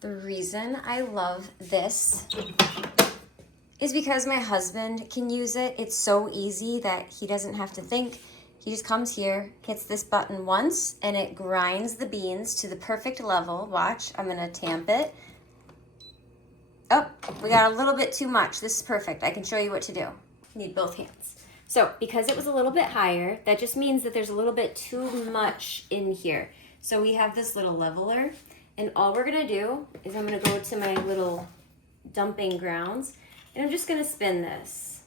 The reason I love this is because my husband can use it. It's so easy that he doesn't have to think. He just comes here, hits this button once, and it grinds the beans to the perfect level. Watch, I'm gonna tamp it. Oh, we got a little bit too much. This is perfect. I can show you what to do. Need both hands. So because it was a little bit higher, that just means that there's a little bit too much in here. So we have this little leveler, and all we're gonna do is I'm gonna go to my little dumping grounds, and I'm just gonna spin this.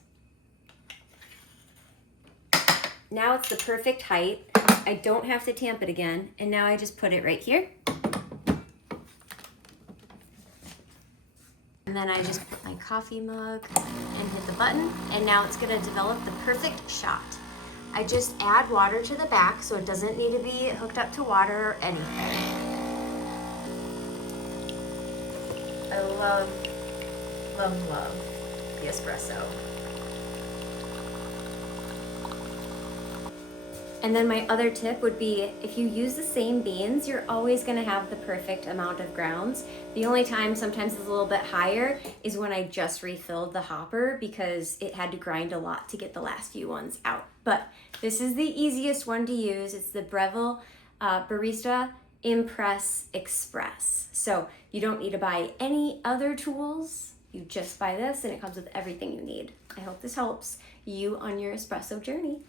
Now it's the perfect height. I don't have to tamp it again, and now I just put it right here. And then I just put my coffee mug and hit the button, and now it's gonna develop the perfect shot. I just add water to the back, so it doesn't need to be hooked up to water or anything. I love, love, love the espresso. And then my other tip would be, if you use the same beans, you're always gonna have the perfect amount of grounds. The only time sometimes it's a little bit higher is when I just refilled the hopper because it had to grind a lot to get the last few ones out. But this is the easiest one to use. It's the Breville Barista Impress Express. So you don't need to buy any other tools. You just buy this and it comes with everything you need. I hope this helps you on your espresso journey.